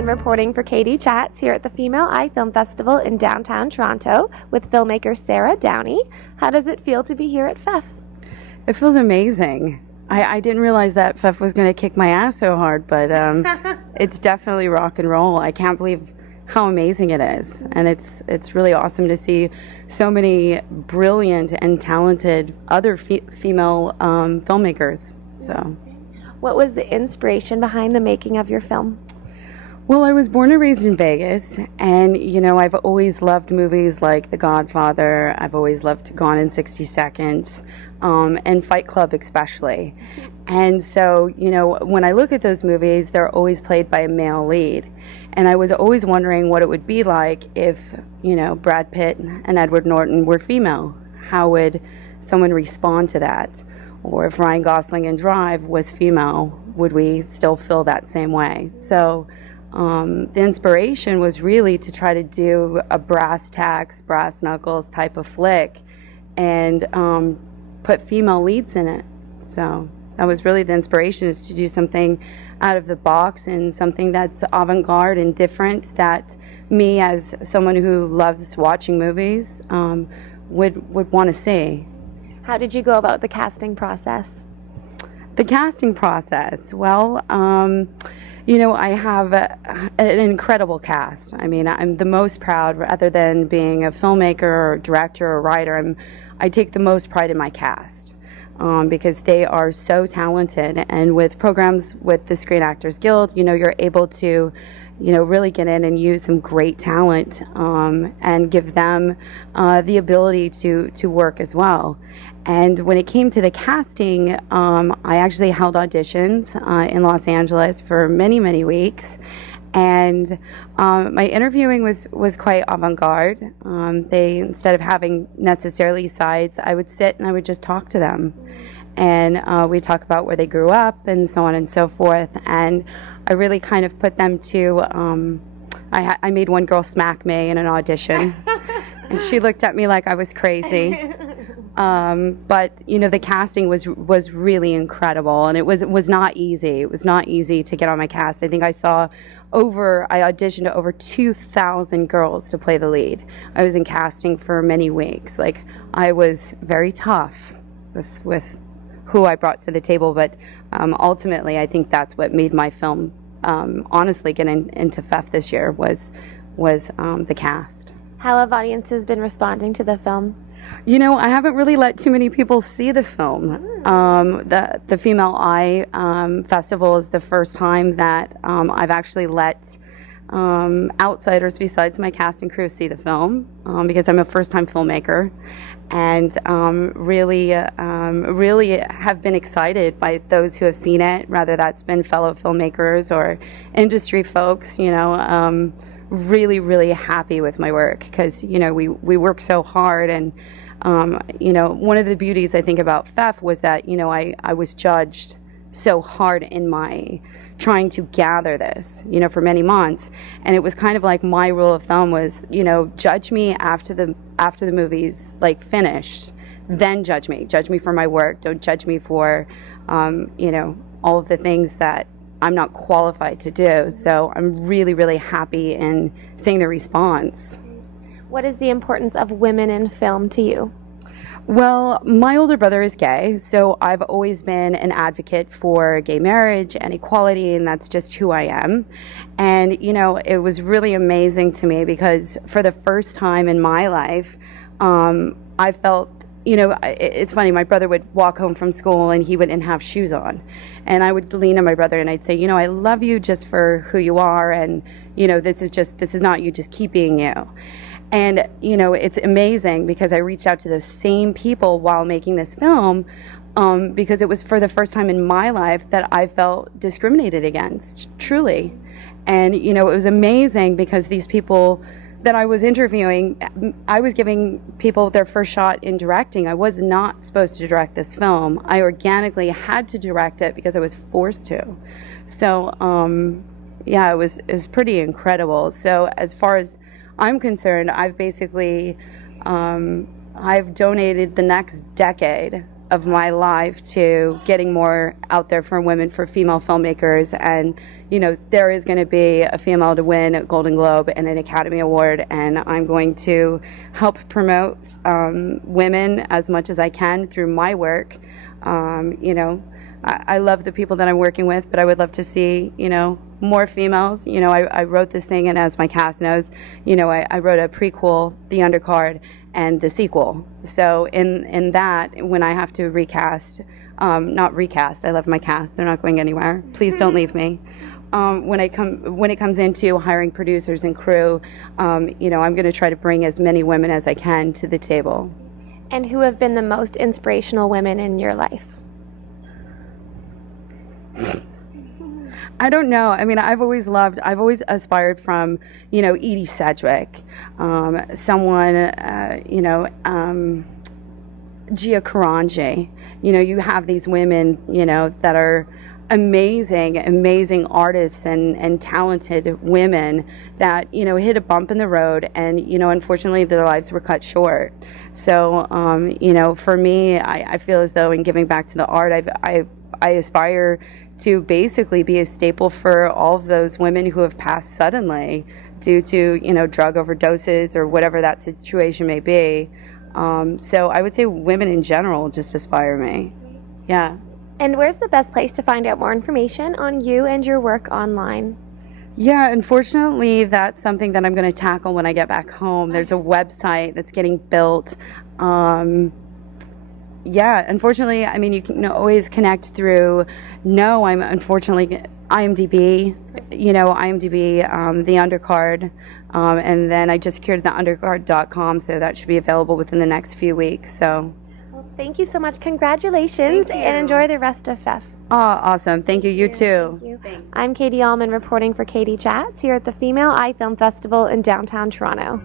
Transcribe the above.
Uhlmann reporting for KD Chats here at the Female Eye Film Festival in downtown Toronto with filmmaker Sarah Downey. How does it feel to be here at Feff? It feels amazing. I didn't realize that Feff was going to kick my ass so hard, but it's definitely rock and roll. I can't believe how amazing it is, and it's really awesome to see so many brilliant and talented other female filmmakers. So, what was the inspiration behind the making of your film? Well, I was born and raised in Vegas, and you know, I've always loved movies like The Godfather. I've always loved Gone in 60 Seconds, and Fight Club especially. And so, you know, when I look at those movies, they're always played by a male lead. And I was always wondering what it would be like if, you know, Brad Pitt and Edward Norton were female. How would someone respond to that? Or if Ryan Gosling in Drive was female, would we still feel that same way? So the inspiration was really to try to do a brass tacks, brass knuckles type of flick and put female leads in it. So that was really the inspiration, is to do something out of the box and something that's avant-garde and different, that me as someone who loves watching movies would want to see. How did you go about the casting process? The casting process, well, you know, I have an incredible cast. I mean, I'm the most proud, rather than being a filmmaker or director or writer, I take the most pride in my cast. Because they are so talented, and with programs with the Screen Actors Guild, you know, you're able to, you know, really get in and use some great talent and give them the ability to work as well. And when it came to the casting, I actually held auditions in Los Angeles for many, many weeks. And my interviewing was quite avant-garde. They, instead of having necessarily sides, I would sit and I would just talk to them. And we'd talk about where they grew up and so on and so forth. And I really kind of put them to, I made one girl smack me in an audition. And she looked at me like I was crazy. But you know, the casting was really incredible, and it was not easy. It was not easy to get on my cast. I think I auditioned to over 2,000 girls to play the lead. I was in casting for many weeks. Like, I was very tough with who I brought to the table, but ultimately I think that's what made my film honestly get into Feff this year was the cast. How have audiences been responding to the film? You know, I haven't really let too many people see the film. The Female Eye Festival is the first time that I've actually let outsiders besides my cast and crew see the film, because I'm a first-time filmmaker, and really have been excited by those who have seen it, whether that's been fellow filmmakers or industry folks. You know, really happy with my work, because you know, we work so hard. And you know, one of the beauties I think about Feff was that, you know, I was judged so hard in my trying to gather this, you know, for many months. And it was kind of like my rule of thumb was, you know, judge me after the movie's like finished, then judge me for my work. Don't judge me for you know, all of the things that I'm not qualified to do. So I'm really happy in seeing the response. What is the importance of women in film to you? Well, my older brother is gay, so I've always been an advocate for gay marriage and equality, and that's just who I am. And, you know, it was really amazing to me because for the first time in my life, I felt, you know, it's funny, my brother would walk home from school and he wouldn't have shoes on. And I would lean on my brother and I'd say, you know, I love you just for who you are, and, you know, this is not you, just keep being you. And, you know, it's amazing because I reached out to those same people while making this film, because it was for the first time in my life that I felt discriminated against, truly. And, you know, it was amazing because these people that I was interviewing, I was giving people their first shot in directing. I was not supposed to direct this film. I organically had to direct it because I was forced to. So, yeah, it was pretty incredible. So as far as I'm concerned, I've basically, I've donated the next decade of my life to getting more out there for women, for female filmmakers. And there is going to be a female to win a Golden Globe and an Academy Award, and I'm going to help promote women as much as I can through my work. I love the people that I'm working with, but I would love to see, more females. I wrote this thing, and as my cast knows, I wrote a prequel, The Undercard, and the sequel. So in that, when I have to recast, not recast, I love my cast, they're not going anywhere. Please don't leave me. When it comes into hiring producers and crew, I'm going to try to bring as many women as I can to the table. And who have been the most inspirational women in your life? I don't know. I mean, I've always aspired from, Edie Sedgwick, someone, Gia Karanji. You have these women, that are amazing artists and talented women that, hit a bump in the road, and, unfortunately their lives were cut short. So, for me, I feel as though in giving back to the art, I aspire to basically be a staple for all of those women who have passed suddenly due to, drug overdoses or whatever that situation may be. So I would say women in general just inspire me. Yeah. And where's the best place to find out more information on you and your work online? Yeah, unfortunately, that's something that I'm going to tackle when I get back home. There's a website that's getting built. Yeah, unfortunately, I mean, you can always connect through, I'm unfortunately, IMDb, the Undercard, and then I just secured the undercard.com, so that should be available within the next few weeks. So, well, thank you so much. Congratulations, and enjoy the rest of Feff. Oh, awesome. Thank you. You too. Thank you. Thanks. I'm Katie Uhlmann reporting for Katie Chats here at the Female Eye Film Festival in downtown Toronto.